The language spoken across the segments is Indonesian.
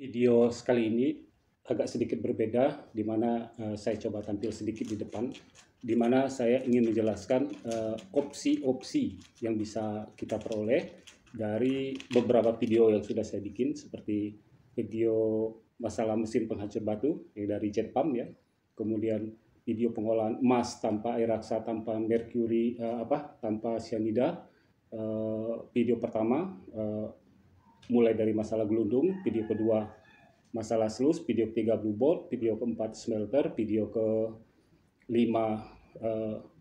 Video sekali ini agak sedikit berbeda, di mana saya coba tampil sedikit di depan, di mana saya ingin menjelaskan opsi-opsi yang bisa kita peroleh dari beberapa video yang sudah saya bikin, seperti video masalah mesin penghancur batu yang dari jet pump ya, kemudian video pengolahan emas tanpa air raksa, tanpa merkuri, tanpa cyanida. Video pertama mulai dari masalah gelundung, video kedua masalah slus, video ketiga blue bolt, video keempat smelter, video kelima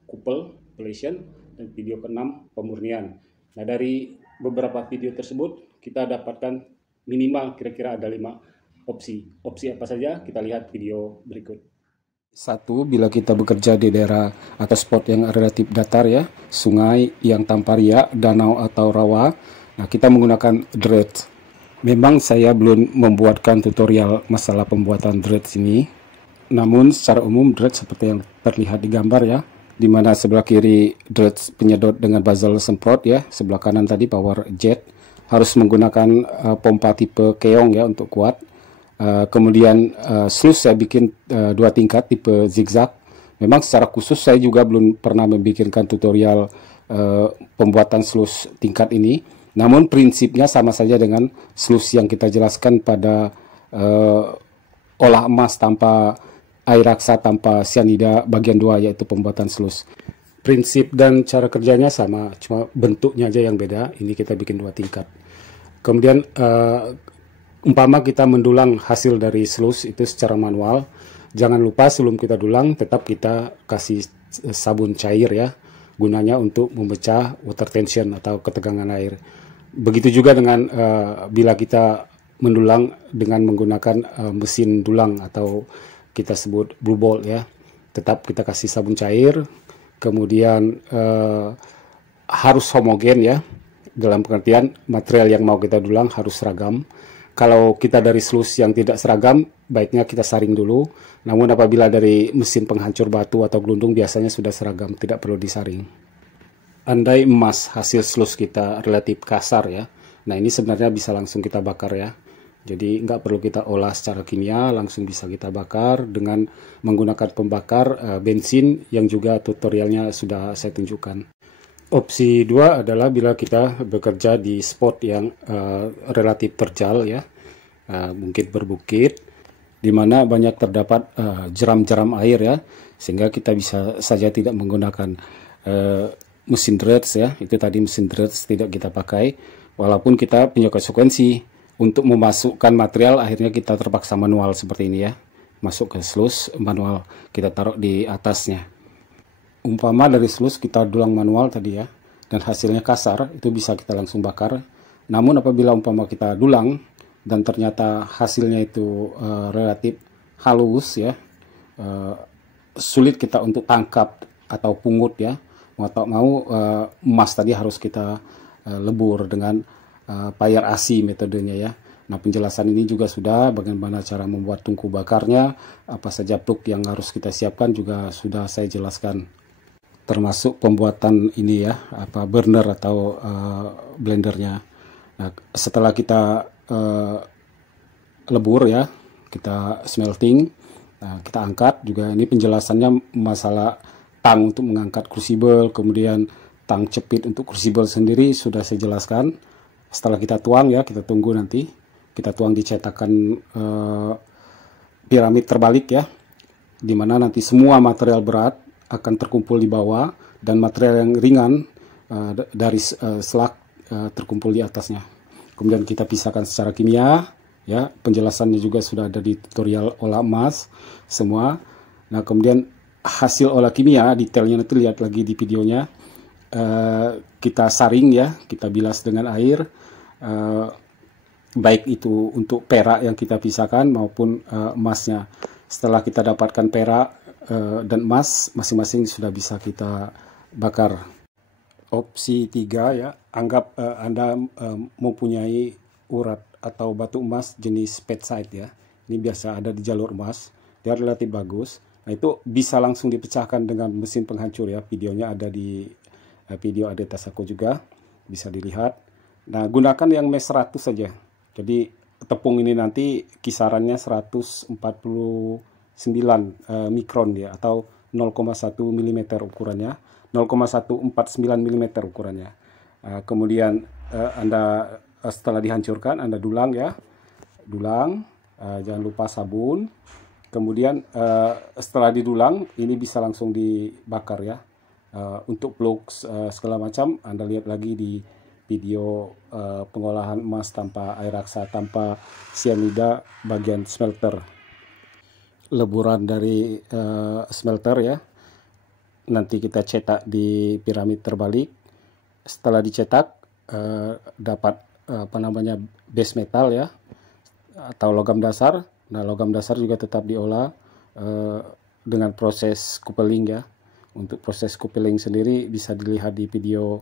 couple pelation, dan video keenam pemurnian. Nah, dari beberapa video tersebut kita dapatkan minimal kira-kira ada 5 opsi. Opsi apa saja? Kita lihat video berikut. Satu, bila kita bekerja di daerah atau spot yang relatif datar ya, sungai yang tanpa riak, danau atau rawa, nah kita menggunakan dredge. Memang saya belum membuatkan tutorial masalah pembuatan dredge ini, namun secara umum dredge seperti yang terlihat di gambar ya, di mana sebelah kiri dredge penyedot dengan bazel semprot ya, sebelah kanan tadi power jet, harus menggunakan pompa tipe keong ya untuk kuat. Kemudian sluice saya bikin 2 tingkat tipe zigzag. Memang secara khusus saya juga belum pernah membikinkan tutorial pembuatan sluice tingkat ini. Namun prinsipnya sama saja dengan sluice yang kita jelaskan pada olah emas tanpa air raksa, tanpa cyanida bagian 2, yaitu pembuatan sluice. Prinsip dan cara kerjanya sama, cuma bentuknya aja yang beda. Ini kita bikin 2 tingkat. Kemudian umpama kita mendulang hasil dari sluice itu secara manual, jangan lupa sebelum kita dulang tetap kita kasih sabun cair ya, gunanya untuk memecah water tension atau ketegangan air. Begitu juga dengan bila kita mendulang dengan menggunakan mesin dulang atau kita sebut blue bolt ya, tetap kita kasih sabun cair. Kemudian harus homogen ya, dalam pengertian material yang mau kita dulang harus seragam. Kalau kita dari sluice yang tidak seragam, baiknya kita saring dulu. Namun apabila dari mesin penghancur batu atau gelundung biasanya sudah seragam, tidak perlu disaring. Andai emas hasil sluice kita relatif kasar ya, nah ini sebenarnya bisa langsung kita bakar ya. Jadi nggak perlu kita olah secara kimia, langsung bisa kita bakar dengan menggunakan pembakar bensin yang juga tutorialnya sudah saya tunjukkan. Opsi 2 adalah bila kita bekerja di spot yang relatif terjal ya, mungkin berbukit, di mana banyak terdapat jeram-jeram air ya, sehingga kita bisa saja tidak menggunakan mesin dredge ya, itu tadi mesin dredge tidak kita pakai, walaupun kita punya konsekuensi untuk memasukkan material, akhirnya kita terpaksa manual seperti ini ya, masuk ke sluice manual, kita taruh di atasnya. Umpama dari sluice kita dulang manual tadi ya, dan hasilnya kasar, itu bisa kita langsung bakar. Namun apabila umpama kita dulang dan ternyata hasilnya itu relatif halus ya, sulit kita untuk tangkap atau pungut ya, mau emas tadi harus kita lebur dengan fire AC metodenya ya. Nah, penjelasan ini juga sudah, bagaimana cara membuat tungku bakarnya, apa saja plug yang harus kita siapkan juga sudah saya jelaskan. Termasuk pembuatan ini ya, burner atau blendernya. Nah, setelah kita lebur ya, kita smelting, nah, kita angkat juga. Ini penjelasannya masalah tang untuk mengangkat crucible, kemudian tang cepit untuk crucible sendiri sudah saya jelaskan. Setelah kita tuang ya, kita tunggu nanti kita tuang di cetakan piramid terbalik ya, dimana nanti semua material berat akan terkumpul di bawah dan material yang ringan dari selak terkumpul di atasnya. Kemudian kita pisahkan secara kimia ya, penjelasannya juga sudah ada di tutorial olah emas semua. Nah, kemudian hasil olah kimia detailnya nanti lihat lagi di videonya. Kita saring ya, kita bilas dengan air, baik itu untuk perak yang kita pisahkan maupun emasnya. Setelah kita dapatkan perak dan emas, masing-masing sudah bisa kita bakar. Opsi 3 ya, anggap Anda mempunyai urat atau batu emas jenis petsite ya. Ini biasa ada di jalur emas, dia relatif bagus. Nah, itu bisa langsung dipecahkan dengan mesin penghancur ya. Videonya ada di video Adetas aku juga, bisa dilihat. Nah, gunakan yang mes 100 saja. Jadi tepung ini nanti kisarannya 149 mikron ya, atau 0,1 mm ukurannya, 0,149 mm ukurannya. Kemudian Anda setelah dihancurkan Anda dulang ya, jangan lupa sabun. Kemudian setelah didulang ini bisa langsung dibakar ya. Untuk flux segala macam Anda lihat lagi di video pengolahan emas tanpa air raksa, tanpa cyanida bagian smelter. Leburan dari smelter ya, nanti kita cetak di piramid terbalik. Setelah dicetak dapat base metal ya, atau logam dasar. Nah, logam dasar juga tetap diolah dengan proses coupling ya. Untuk proses coupling sendiri bisa dilihat di video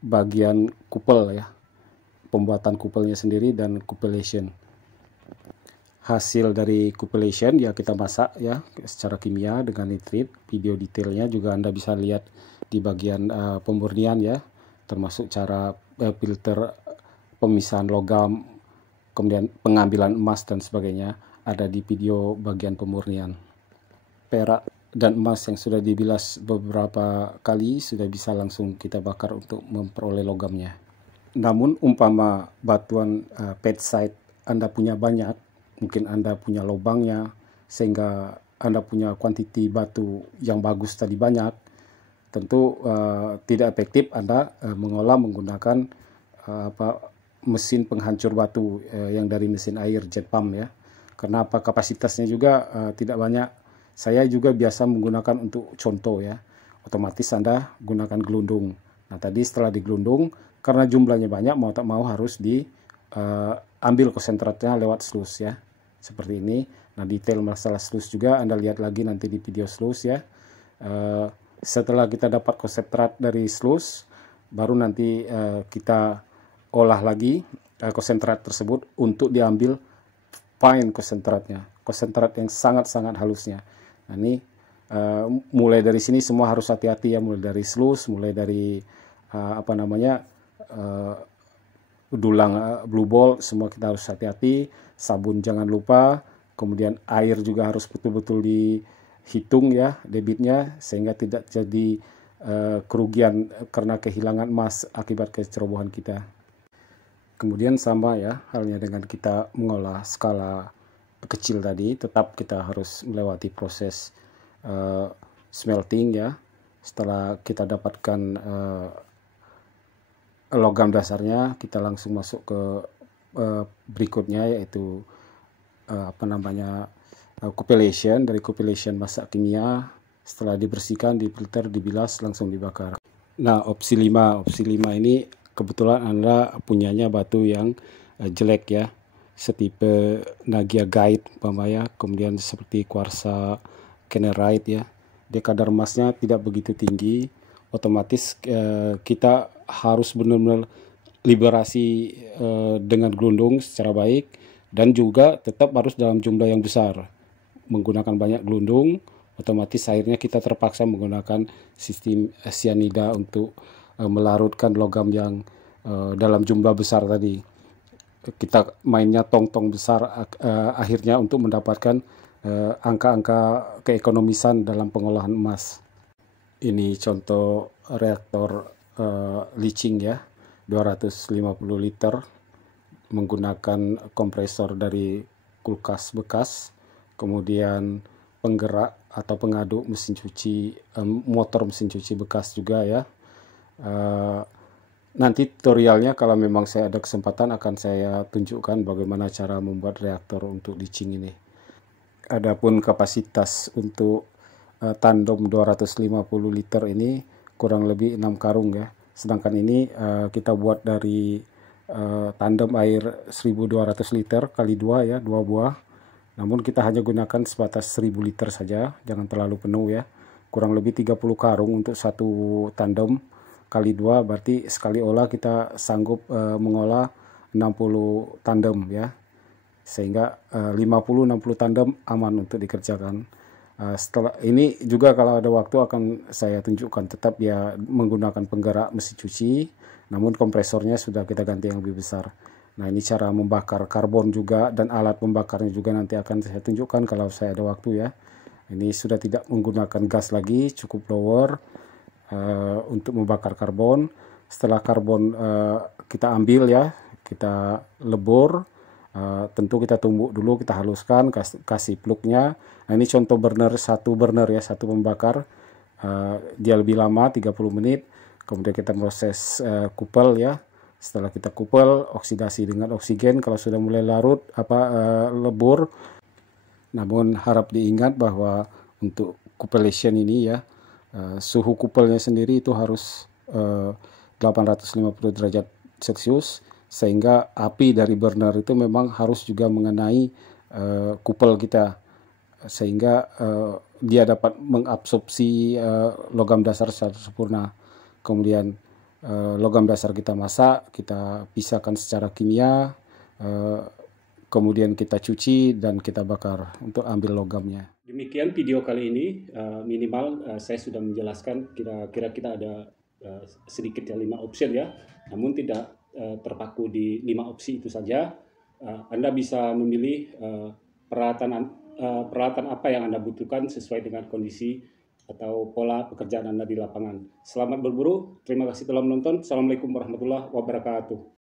bagian kupel ya, pembuatan kupelnya sendiri dan cupellation. Hasil dari cupellation ya kita masak ya secara kimia dengan nitrit. Video detailnya juga Anda bisa lihat di bagian pemurnian ya, termasuk cara filter, pemisahan logam, kemudian pengambilan emas dan sebagainya, ada di video bagian pemurnian. Perak dan emas yang sudah dibilas beberapa kali sudah bisa langsung kita bakar untuk memperoleh logamnya. Namun umpama batuan petsite Anda punya banyak, mungkin Anda punya lubangnya sehingga Anda punya kuantiti batu yang bagus tadi banyak, tentu tidak efektif Anda mengolah menggunakan mesin penghancur batu yang dari mesin air jet pump ya. Karena kapasitasnya juga tidak banyak. Saya juga biasa menggunakan untuk contoh ya, otomatis Anda gunakan gelundung. Nah tadi setelah digelundung, karena jumlahnya banyak, mau tak mau harus diambil konsentratnya lewat sluice ya, seperti ini. Nah detail masalah sluice juga Anda lihat lagi nanti di video sluice ya. Setelah kita dapat konsentrat dari sluice, baru nanti kita olah lagi konsentrat tersebut untuk diambil fine konsentratnya, konsentrat yang sangat-sangat halusnya. Nah ini mulai dari sini semua harus hati-hati ya, mulai dari sluice, mulai dari dulang blue ball, semua kita harus hati-hati. Sabun jangan lupa, kemudian air juga harus betul-betul dihitung ya debitnya, sehingga tidak jadi kerugian karena kehilangan emas akibat kecerobohan kita. Kemudian sama ya halnya dengan kita mengolah skala kecil tadi, tetap kita harus melewati proses smelting ya. Setelah kita dapatkan logam dasarnya, kita langsung masuk ke berikutnya, yaitu cupellation. Dari cupellation masak kimia, setelah dibersihkan, difilter, dibilas, langsung dibakar. Nah opsi 5 ini kebetulan Anda punyanya batu yang jelek ya, setipe Nagia Guide ya, kemudian seperti kuarsa Knerite ya, dia kadar emasnya tidak begitu tinggi, otomatis kita harus benar-benar liberasi dengan gelundung secara baik, dan juga tetap harus dalam jumlah yang besar. Menggunakan banyak gelundung, otomatis akhirnya kita terpaksa menggunakan sistem cyanida untuk melarutkan logam yang dalam jumlah besar tadi. Kita mainnya tong-tong besar akhirnya untuk mendapatkan angka-angka keekonomisan dalam pengolahan emas. Ini contoh reaktor leaching ya, 250 liter, menggunakan kompresor dari kulkas bekas, kemudian penggerak atau pengaduk mesin cuci, motor mesin cuci bekas juga ya. Nanti tutorialnya kalau memang saya ada kesempatan akan saya tunjukkan bagaimana cara membuat reaktor untuk leaching ini. Adapun kapasitas untuk tandem 250 liter ini kurang lebih 6 karung ya. Sedangkan ini kita buat dari tandem air 1200 liter kali 2 ya, 2 buah. Namun kita hanya gunakan sebatas 1000 liter saja, jangan terlalu penuh ya. Kurang lebih 30 karung untuk satu tandem kali 2, berarti sekali olah kita sanggup mengolah 60 tandem ya. Sehingga 50-60 tandem aman untuk dikerjakan. Setelah ini juga kalau ada waktu akan saya tunjukkan, tetap ya menggunakan penggerak mesin cuci, namun kompresornya sudah kita ganti yang lebih besar. Nah, ini cara membakar karbon juga, dan alat membakarnya juga nanti akan saya tunjukkan kalau saya ada waktu ya. Ini sudah tidak menggunakan gas lagi, cukup blower untuk membakar karbon. Setelah karbon kita ambil ya, kita lebur. Tentu kita tumbuk dulu, kita haluskan, kasih plugnya. Nah, ini contoh burner, satu burner ya, satu membakar. Dia lebih lama 30 menit. Kemudian kita proses kupel ya. Setelah kita kupel, oksidasi dengan oksigen. Kalau sudah mulai larut lebur. Namun harap diingat bahwa untuk cupellation ini ya, suhu kupelnya sendiri itu harus 850 derajat Celcius, sehingga api dari burner itu memang harus juga mengenai kupel kita, sehingga dia dapat mengabsorpsi logam dasar secara sempurna. Kemudian logam dasar kita masak, kita pisahkan secara kimia, kemudian kita cuci dan kita bakar untuk ambil logamnya. Demikian video kali ini, minimal saya sudah menjelaskan kira-kira kita ada sedikit ya 5 opsi ya, namun tidak terpaku di 5 opsi itu saja. Anda bisa memilih peralatan apa yang Anda butuhkan sesuai dengan kondisi atau pola pekerjaan Anda di lapangan. Selamat berburu, terima kasih telah menonton. Assalamualaikum warahmatullahi wabarakatuh.